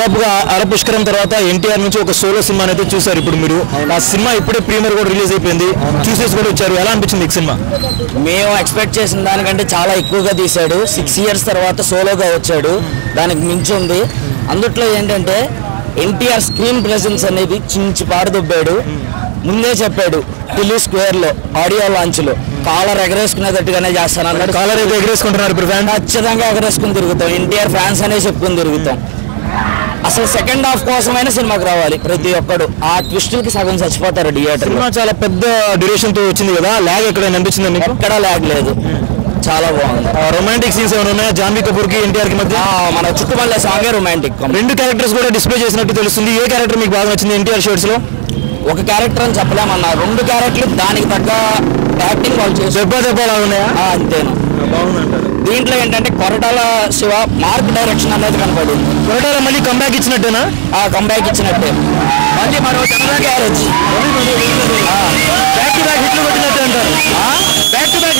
దాదాపుగా అరపుష్కరం తర్వాత ఎన్టీఆర్ నుంచి ఒక సోలో సినిమా అయితే చూసారు ఇప్పుడు మీరు. ఆ సినిమా ఇప్పుడే ప్రీమియర్ కూడా రిలీజ్ అయిపోయింది, చూసేసి కూడా వచ్చారు. ఎలా అనిపించింది ఈ సినిమా? మేము ఎక్స్పెక్ట్ చేసిన దానికంటే చాలా ఎక్కువగా తీశాడు. 6 years తర్వాత సోలోగా వచ్చాడు, దానికి మించి ఉంది. అందుట్లో ఏంటంటే ఎన్టీఆర్ స్క్రీన్ ప్రెజెన్స్ అనేది చించి పారదొబ్బాడు. ముందే చెప్పాడు ఢిల్లీ స్క్వేర్లో ఆడియో లాంచ్లో కాలర్ ఎగరేసుకునేటట్టుగానే చేస్తానన్నాడు. కాలర్ అయితే ఎగరేసుకుంటున్నారు ఇప్పుడు ఫ్యాన్. ఖచ్చితంగా ఎగరేసుకుని తిరుగుతాం, ఎన్టీఆర్ ఫ్యాన్స్ అనే చెప్పుకుని తిరుగుతాం. అసలు సెకండ్ హాఫ్ కోసమైనా సినిమాకి రావాలి ప్రతి ఒక్కడు. ఆ ట్విస్టులకి సగం చచ్చిపోతారు థియేటర్. సినిమా చాలా పెద్ద డ్యూరేషన్ తో వచ్చింది కదా, లాగ్ ఎక్కడైనా అనిపించింది మీకు? ఎక్కడా లాగ్ లేదు, చాలా బాగుంది. రొమాంటిక్ సీన్స్ ఏమైనా ఉన్నాయా జాన్వీ కపూర్ కి ఎన్టీఆర్ కి మధ్య? మన చుట్టుపల్లె సాంగే రొమాంటిక్. 2 క్యారెక్టర్స్ కూడా డిస్ప్లే చేసినట్టు తెలుస్తుంది. ఏ క్యారెక్టర్ మీకు బాగా నచ్చింది ఎన్టీఆర్ షోట్స్ లో? ఒక క్యారెక్టర్ అని చెప్పలేమన్నా, 2 క్యారెక్టర్లు దానికి తగ్గ యాక్టింగ్ వాళ్ళు చేసి దెబ్బలా ఉన్నాయా? అంతేనా. దీంట్లో ఏంటంటే కొరటాల శివ మార్క్ డైరెక్షన్ అనేది కనపడింది. కొరటాల మళ్ళీ కంబ్యాక్ ఇచ్చినట్టేనా? కంబ్యాక్ ఇచ్చినట్టే. మళ్ళీ మరో general garage back to back హిట్లు కొట్టినట్టు అంటారు. బ్యాక్ టు బ్యాక్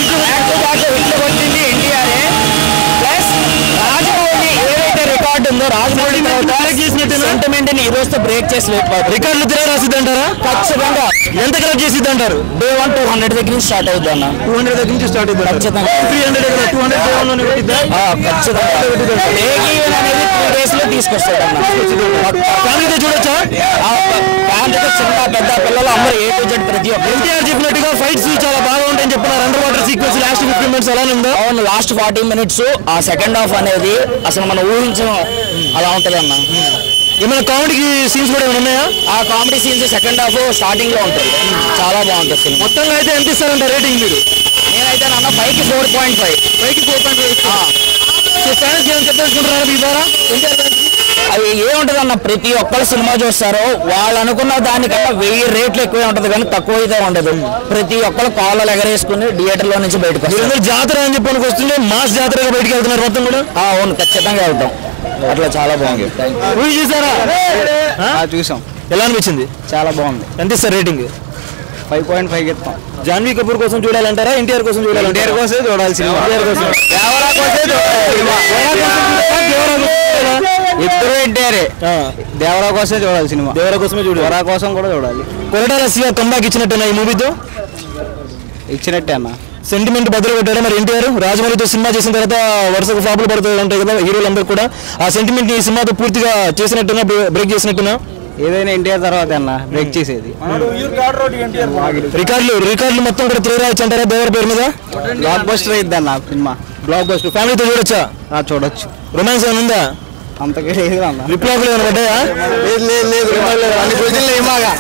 హిట్లు కొట్టింది ఎన్టీఆర్. ప్లస్ రాజమౌళి ఏదైతే రికార్డు ఉందో, రాజమౌళి సెంటిమెంట్ ని ఈ రోజుతో బ్రేక్ చేసి రికార్డులు తిరగరాసిద్ది అంటారా? ఖచ్చితంగా. ఎంత కలెక్ట్ చేసిద్ది అంటారు? డే 1 200 దగ్గర నుంచి స్టార్ట్ అవుతుంది అన్న. 200 దగ్గర నుంచి స్టార్ట్ అవుతుంది. ఖచ్చితంగా 300 కదా, 200 డే 1 లోనే పెట్టిద్దా? ఖచ్చితంగా. అనేది 3 days లో తీసుకొస్తాడు అన్న. ఫ్యామిలీతో చూడొచ్చా? ఫ్యామిలీతో చిన్న పెద్ద పిల్లలు అందరూ A to Z ప్రతి ఒక్క. ఎన్టీఆర్ చెప్పినట్టుగా ఫైట్స్ చాలా బాగా ఉంటాయని చెప్తున్నారు. Under water sequence last 15 minutes అలానే ఉందా? అవును, లాస్ట్ 40 minutes ఆ సెకండ్ హాఫ్ అనేది అసలు మనం ఊహించం అలా ఉంటది అన్న. ఏమైనా కామెడీ సీన్స్ కూడా ఏమైనా ఉన్నాయా? ఆ comedy scenes second half starting లో ఉంటుంది, చాలా బాగుంటుంది సినిమా. మొత్తంగా అయితే ఎంత ఇస్తారంట రేటింగ్ మీరు? నేనైతే నాన్న 5కి 4.5. 5కి 4.5. ఫ్యాన్స్ ఏమైనా చెప్పేసుకుంటున్నారు మీ ద్వారా? అది ఏముంటది అన్న, ప్రతి ఒక్కరు సినిమా చూస్తారో వాళ్ళు అనుకున్న దానికన్నా 1000 రేట్లు ఎక్కువే ఉంటది కానీ తక్కువ అయితే ఉండదు. ప్రతి ఒక్కరు కాళ్ళు ఎగరేసుకుని థియేటర్ లో నుంచి బయటకు వస్తారు. జాతర అని చెప్పి వస్తుంటే మాస్ జాతరగా బయటకు వెళ్తున్నారు మొత్తం కూడా. అవును, ఖచ్చితంగా వెళ్తాం. అట్లా చాలా బాగుంది. చూసారా? చూసాం. ఎలా అనిపించింది? చాలా బాగుంది. ఎంత ఇస్తారు రేటింగ్? 5.5 ఇస్తాం. జాన్వీ కపూర్ కోసం చూడాలంటారా, ఎన్టీఆర్ కోసం చూడాలి? ఎన్టీఆర్ కోసమే చూడాలి సినిమా. ఇద్దరు ఎన్టీఆరే. దేవరా కోసమే చూడాలి సినిమా. దేవరా కోసమే చూడాలి. దేవరా కోసం కూడా చూడాలి. కొరటాల శివ కంబ్యాక్ ఇచ్చినట్టేనా ఈ మూవీతో? ఇచ్చినట్టే అన్న. సెంటిమెంట్ బదులు పెట్టాడు మరి ఎన్టీఆర్. రాజమౌళితో సినిమా చేసిన తర్వాత వరుసగా ఫ్లాపులు పడుతూ ఉంటాయి కదా హీరోలందరూ కూడా. ఆ సెంటిమెంట్ ఈ సినిమాతో పూర్తిగా చేసినట్టున్నా, బ్రేక్ చేసినట్టున్నా? ఏదైనా ఎన్టీఆర్ తర్వాత అన్న బ్రేక్ చేసేది. రికార్డులు మొత్తం కూడా తిరగరావచ్చు అంటారా దేవర పేరు మీద? బ్లాక్ బస్టర్ అయింది అన్న సినిమా. Block buster. ఫ్యామిలీతో చూడొచ్చా? చూడొచ్చు. రొమాన్స్ ఏమైనా ఉందా? అంతకే లేదు అన్న. విప్లవాలు ఏమైనా పడ్డాయా? లేదు. అన్ని రోజుల్లో ఏమాగా